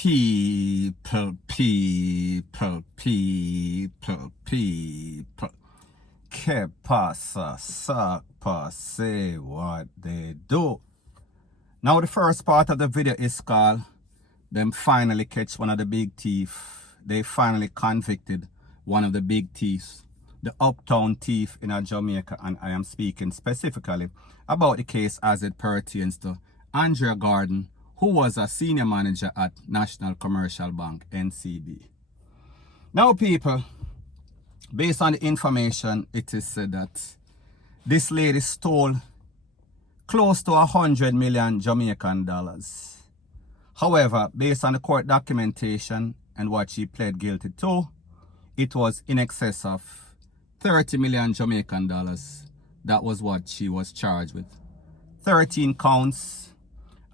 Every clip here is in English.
People. Que pasa, sakpa, say what they do. Now the first part of the video is called them finally catch one of the big thief. They finally convicted one of the big thieves, the uptown thief in Jamaica, and I am speaking specifically about the case as it pertains to Andrea Gordon, who was a senior manager at National Commercial Bank, NCB. Now people, based on the information, it is said that this lady stole close to 100 million Jamaican dollars. However, based on the court documentation and what she pled guilty to, it was in excess of 30 million Jamaican dollars. That was what she was charged with. 13 counts.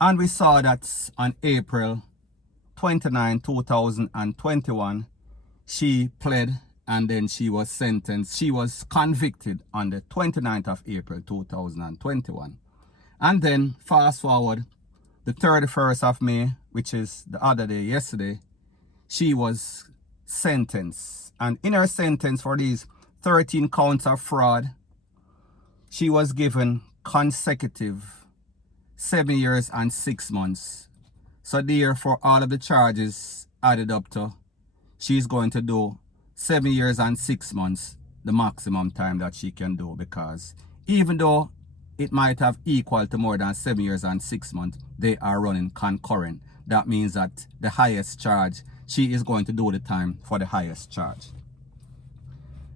And we saw that on April 29, 2021, she pled and then she was sentenced. She was convicted on the 29th of April 2021. And then fast forward, the 31st of May, which is the other day, yesterday, she was sentenced. And in her sentence for these 13 counts of fraud, she was given consecutive 7 years and 6 months. So therefore, all of the charges added up to, she's going to do 7 years and 6 months, the maximum time that she can do, because even though it might have equal to more than 7 years and 6 months, they are running concurrent. That means that the highest charge, she is going to do the time for the highest charge.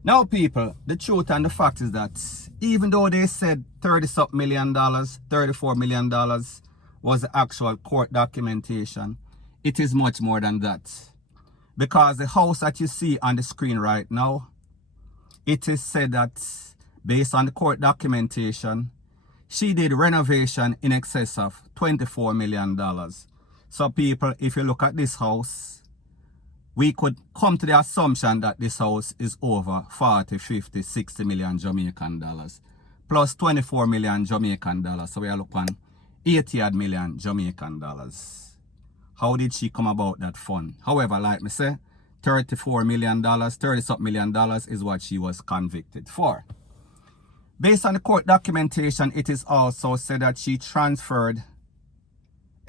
Now people, the truth and the fact is that even though they said $30-something million, $34 million was the actual court documentation, it is much more than that. Because the house that you see on the screen right now, it is said that based on the court documentation, she did renovation in excess of $24 million. So people, if you look at this house, we could come to the assumption that this house is over 40, 50, 60 million Jamaican dollars. Plus 24 million Jamaican dollars. So we are looking at 80 million Jamaican dollars. How did she come about that fund? However, like me say, $34 million, $30-something million is what she was convicted for. Based on the court documentation, it is also said that she transferred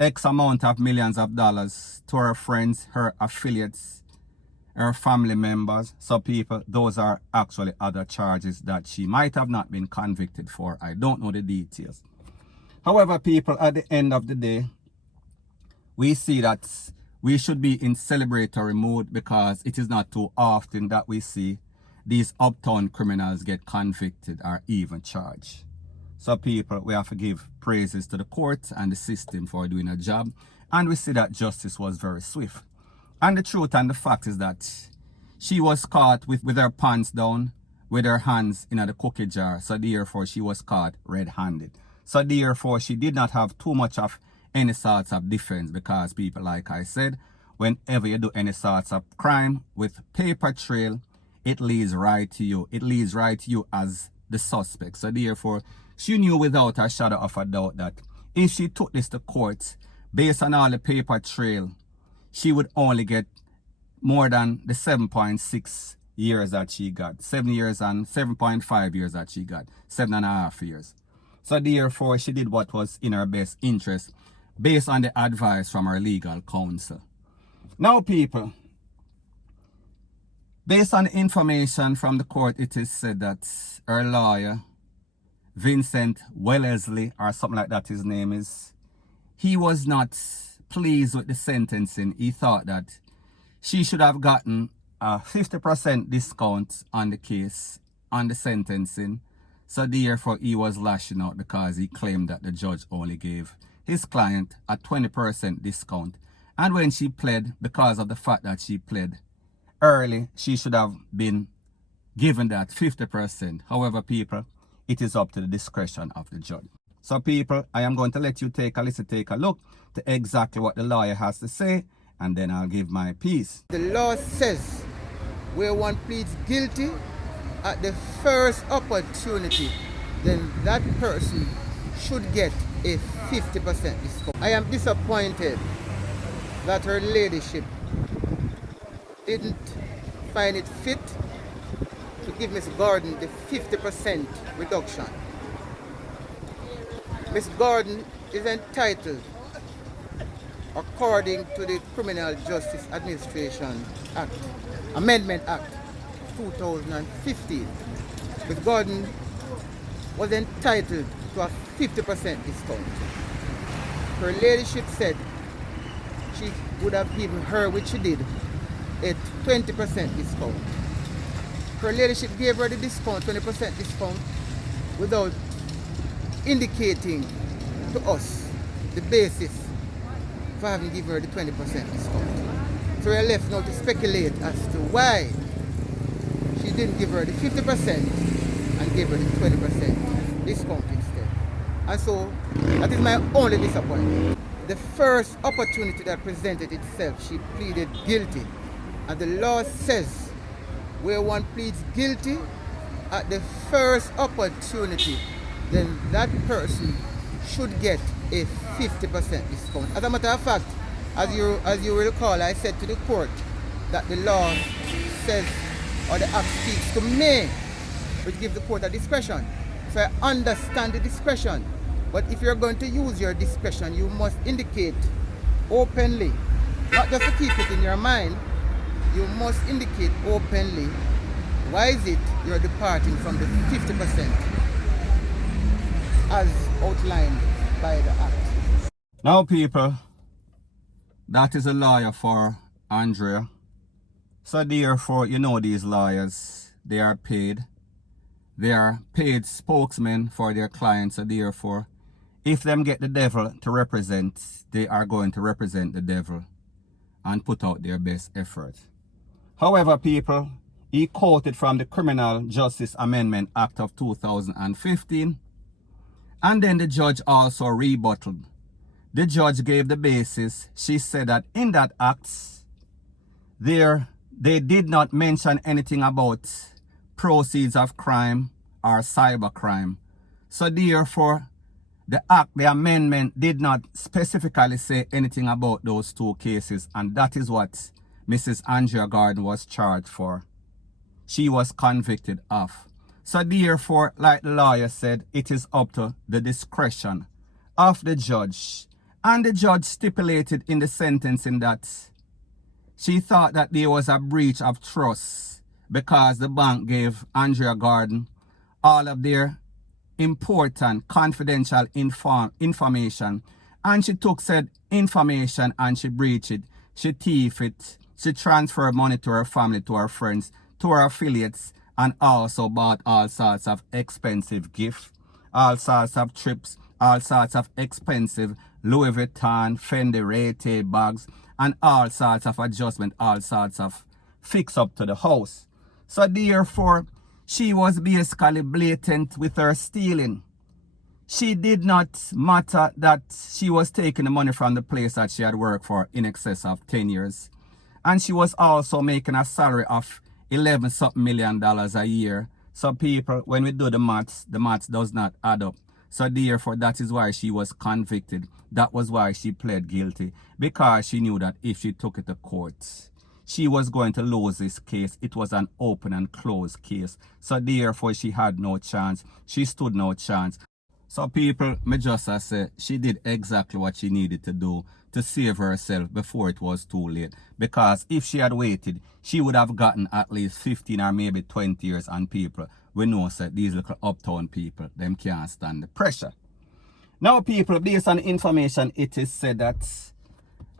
X amount of millions of dollars to her friends, her affiliates, her family members. So people, those are actually other charges that she might have not been convicted for. I don't know the details. However, people, at the end of the day, we see that we should be in celebratory mood, because it is not too often that we see these uptown criminals get convicted or even charged. So people, we have to give praises to the court and the system for doing a job. And we see that justice was very swift. And the truth and the fact is that she was caught with her pants down, with her hands in the cookie jar. So therefore, she was caught red-handed. So therefore, she did not have too much of any sorts of defense, because people, like I said, whenever you do any sorts of crime with paper trail, it leads right to you. It leads right to you as the suspect. So therefore, she knew without a shadow of a doubt that if she took this to court, based on all the paper trail, she would only get more than the 7.6 years that she got. 7 years and 7.5 years that she got. 7.5 years. So therefore, she did what was in her best interest, based on the advice from her legal counsel. Now people, based on the information from the court, it is said that her lawyer, Vincent Wellesley, or something like that his name is, he was not pleased with the sentencing. He thought that she should have gotten a 50% discount on the case, on the sentencing. So therefore, he was lashing out, because he claimed that the judge only gave his client a 20% discount. And when she pled, because of the fact that she pled early, she should have been given that 50%. However, people, it is up to the discretion of the judge. So people, I am going to let you take a look to exactly what the lawyer has to say, and then I'll give my piece. The law says where one pleads guilty at the first opportunity, then that person should get a 50% discount. I am disappointed that her ladyship didn't find it fit to give Miss Gordon the 50% reduction. Miss Gordon is entitled, according to the Criminal Justice Administration Act, Amendment Act 2015, Miss Gordon was entitled to a 50% discount. Her ladyship said she would have given her, which she did, a 20% discount. Her ladyship gave her the discount, 20% discount, without indicating to us the basis for having given her the 20% discount. So we are left now to speculate as to why she didn't give her the 50% and gave her the 20% discount instead. And so that is my only disappointment. The first opportunity that presented itself, she pleaded guilty. And the law says where one pleads guilty at the first opportunity, then that person should get a 50% discount. As a matter of fact, as you will recall, I said to the court that the law says, or the act speaks to me, which gives the court a discretion. So I understand the discretion. But if you're going to use your discretion, you must indicate openly, not just to keep it in your mind, you must indicate openly why is it you're departing from the 50% as outlined by the act. Now people, that is a lawyer for Andrea. So therefore, you know these lawyers, they are paid. They are paid spokesmen for their clients. So therefore, if them get the devil to represent, they are going to represent the devil and put out their best effort. However, people, he quoted from the Criminal Justice Amendment Act of 2015. And then the judge also rebutted. The judge gave the basis. She said that in that act, they did not mention anything about proceeds of crime or cybercrime. So therefore, the act, the amendment did not specifically say anything about those two cases. And that is what Mrs. Andrea Gordon was charged for. She was convicted of. So therefore, like the lawyer said, it is up to the discretion of the judge. And the judge stipulated in the sentencing that she thought that there was a breach of trust because the bank gave Andrea Gordon all of their important confidential information, and she took said information and she breached it, she thieved it, she transferred money to her family, to her friends, to her affiliates, and also bought all sorts of expensive gifts, all sorts of trips, all sorts of expensive Louis Vuitton, Fendi, Rete bags, and all sorts of adjustment, all sorts of fix up to the house. So therefore, she was basically blatant with her stealing. She did not matter that she was taking the money from the place that she had worked for in excess of 10 years. And she was also making a salary of $11-something million a year. So people, when we do the maths does not add up. So therefore, that is why she was convicted. That was why she pled guilty. Because she knew that if she took it to court, she was going to lose this case. It was an open and closed case. So therefore, she had no chance. She stood no chance. So people, me just say, she did exactly what she needed to do to save herself before it was too late. Because if she had waited, she would have gotten at least 15 or maybe 20 years. And people, we know that these little uptown people, them can't stand the pressure. Now people, based on information, it is said that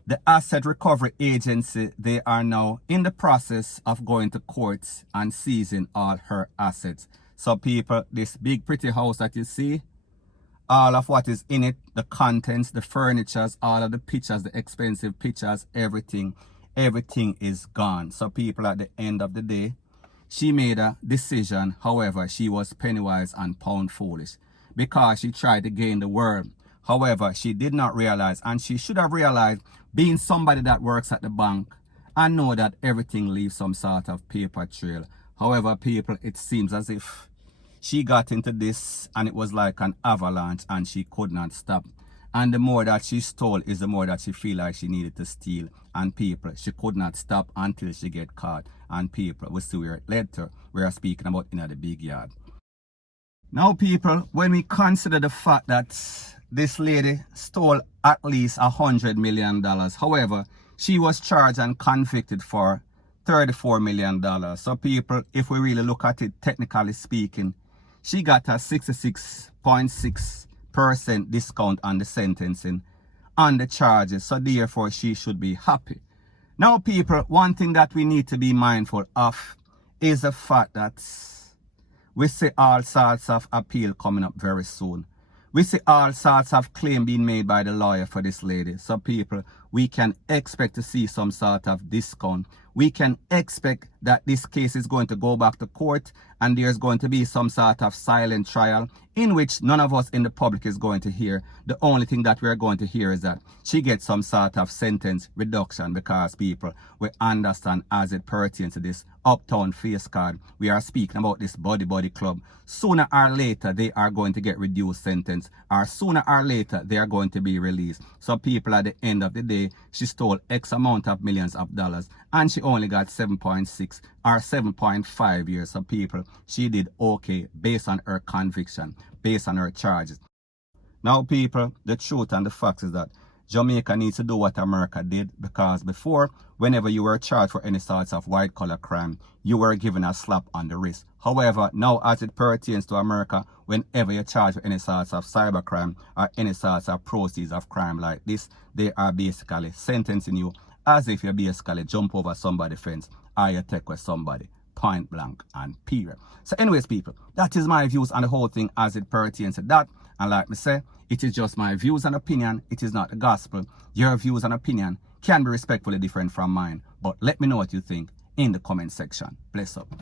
the Asset Recovery Agency, they are now in the process of going to courts and seizing all her assets. So people, this big pretty house that you see, all of what is in it, the contents, the furnitures, all of the pictures, the expensive pictures, everything is gone. So people, at the end of the day, she made a decision. However, she was penny wise and pound foolish because she tried to gain the world. However, she did not realize, and she should have realized, being somebody that works at the bank, and know that everything leaves some sort of paper trail. However, people, it seems as if she got into this and it was like an avalanche and she could not stop. And the more that she stole is the more that she feel like she needed to steal. And people, she could not stop until she get caught. And people, we see where it led to. We are speaking about in the big yard. Now people, when we consider the fact that this lady stole at least $100 million. However, she was charged and convicted for $34 million. So people, if we really look at it technically speaking, she got a 66.6% discount on the sentencing on the charges. So therefore, she should be happy. Now people, one thing that we need to be mindful of is the fact that we see all sorts of appeal coming up very soon. We see all sorts of claim being made by the lawyer for this lady. So people, we can expect to see some sort of discount. We can expect that this case is going to go back to court and there's going to be some sort of silent trial in which none of us in the public is going to hear. The only thing that we're going to hear is that she gets some sort of sentence reduction, because people, we understand as it pertains to this uptown face card, we are speaking about this body club. Sooner or later, they are going to get reduced sentence, or sooner or later, they are going to be released. So people, at the end of the day, she stole X amount of millions of dollars and she only got 7.6 or 7.5 years. So people, she did okay based on her conviction, based on her charges. Now people, the truth and the fact is that Jamaica needs to do what America did, because before, whenever you were charged for any sorts of white collar crime, you were given a slap on the wrist. However, now as it pertains to America, whenever you're charged with any sorts of cybercrime or any sorts of proceeds of crime like this, they are basically sentencing you as if you basically jump over somebody's fence or you take with somebody, point blank and period. So anyways people, that is my views on the whole thing as it pertains to that. And like me say, it is just my views and opinion. It is not the gospel. Your views and opinion can be respectfully different from mine. But let me know what you think in the comment section. Bless up.